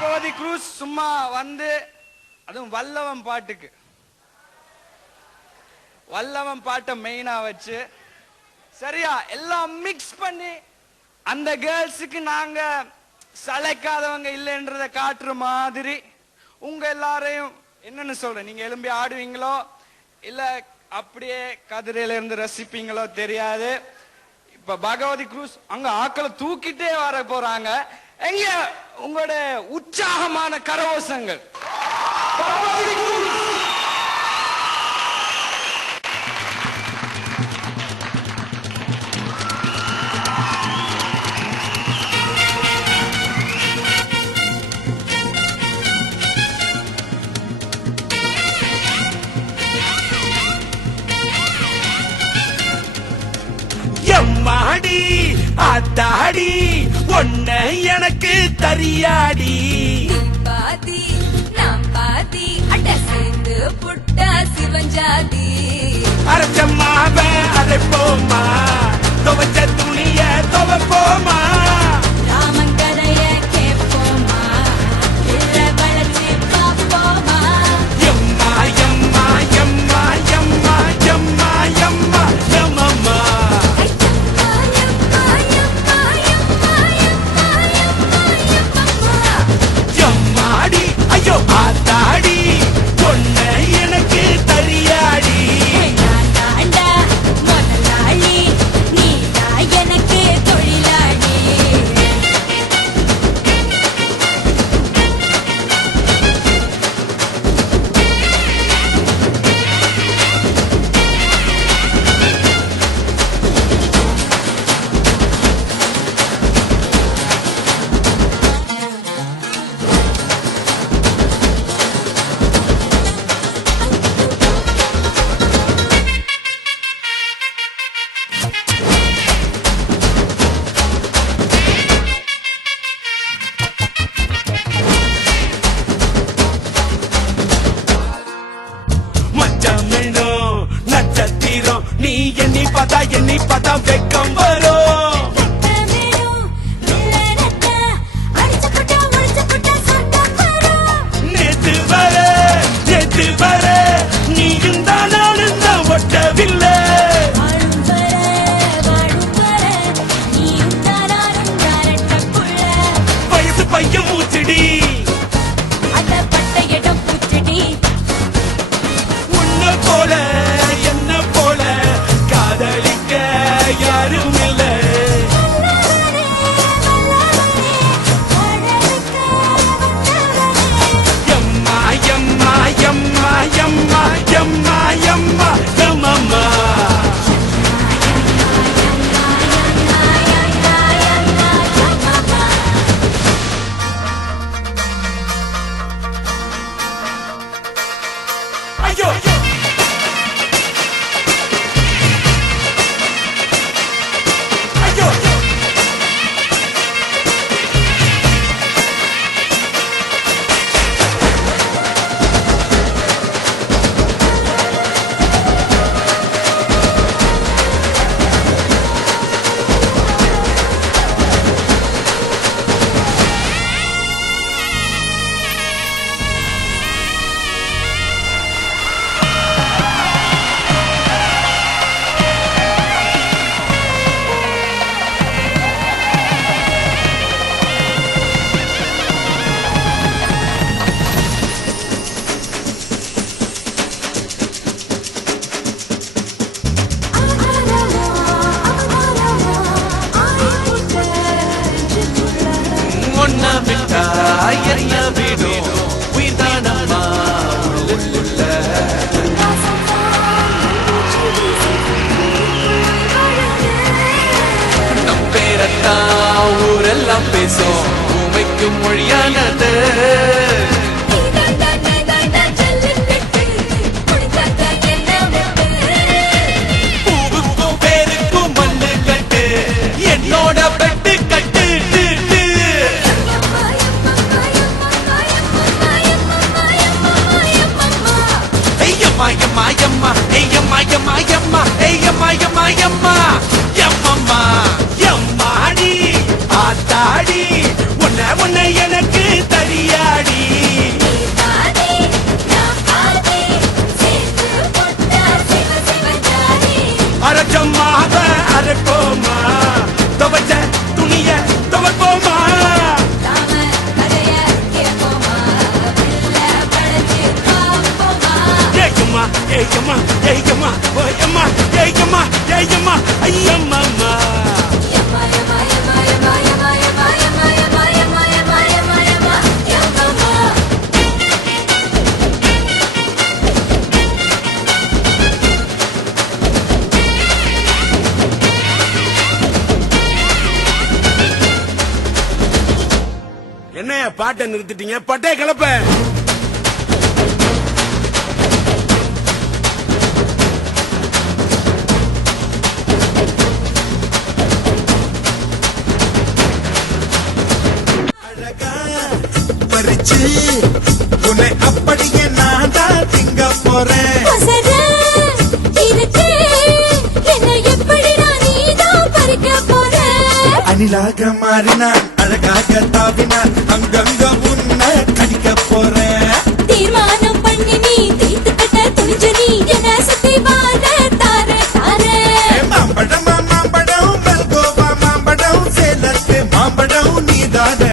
Bhagavathi cruise சும்மா வந்து அதுவும் வல்லவன் பாட்டுக்கு வல்லவன் பாட்டை மெயினா வச்சு சரியா எல்லாம் மிக்ஸ் பண்ணி அந்த கேர்ள்ஸுக்கு நாங்க சளைக்காதவங்க இல்லைன்றத காட்டுற மாதிரி உங்க எல்லாரையும் என்னன்னு சொல்றேன், நீங்க எழும்பி ஆடுவீங்களோ இல்ல அப்படியே கதிரையில இருந்து ரசிப்பீங்களோ தெரியாது. இப்ப பகவதி குரூஸ் அங்க ஆக்களை தூக்கிட்டே வர போறாங்க. எங்க உங்களோட உற்சாகமான கரவோசங்கள்? எம்மாடி ஆத்தாடி ஒன்ன எனக்கு தரியாடி, பாதி நாம் பாதி அட சேர்ந்து புட்டா சிவஞ்சாதி. அரைச்சம்மாவ அரைப்போமா, துவச்ச துணிய துவப்போமா, ராமங்கரைய கேட்போமா, இல்ல வளைச்சு பார்ப்போமா. எம்மா எம்மா எம்மா எம்மா எம்மா எம்மா எம்மம்மா எம்மாடி ஐயோ ஆத்தாடி பொண்ண எனக்கு தரியாடி. முதலாளி நீதா எனக்கு தொழிலாளி. நட்சத்திரம் நீ எண்ணி பார்த்தா வெக்கம் வரும். நேத்து வர நீயும் தான் நானும் தான் ஒட்டவில்லை. வயசு பையன் மூச்சடி உன்ன போல என்ன போல காதலிக்க யாரும் இல்ல. எம்மா எம்மா எம்மா எம்மா எம்மா எம்மா எம்மம்மா ஐயோ ஐயோ ஒன்ன விட்டா என்ன விடும் உயிர்தானம்மா உள்ளுக்குள்ள. நம் பேரத்தான் ஊரெல்லாம் பேசும் உமைக்கும் மொழியானது. பூவுக்கும் பேருக்கும் மண்ணு கட்டு என்னோட பெட்டு கட்டு. Yamma, yamma, yamma, hey yamma, yamma, yamma, hey yamma, yamma, yamma, yamma, yamma, adi, ஆத்தாடி உன்னை எனக்கு அடியாடி நீ பாதி நான் பாதி சேர்த்து போட்டா சிவ சிவ ஜாதி அரச்சமாக அரைப்போமா துவைச்ச துணிய துவைப்போமா நாம கதைய கேட்போமா பிள்ளை பழச்சு பார்ப்போமா ஏயம்மா ஏயம்மா ஏயம்மா ஓயம்மா ஏயம்மா ஏயம்மா ஐயம்மா யம்மா யம்மா யம்மா யம்மா யம்மா யம்மா யம்மா யம்மா யம்மா யம்மா யம்மா யம்மா யம்மா என்ன பாட்டை நிறுத்திட்டீங்க பட்டே கிளப்ப பறிச்சு உன்னை அப்படியே நான் தான் திங்க போறேன் பசர இருக்கு என்ன எப்படி நீதான் பறிக்க போற அணிலாக மாறினான் அழகாக தாவினான் அங்கங்க உன்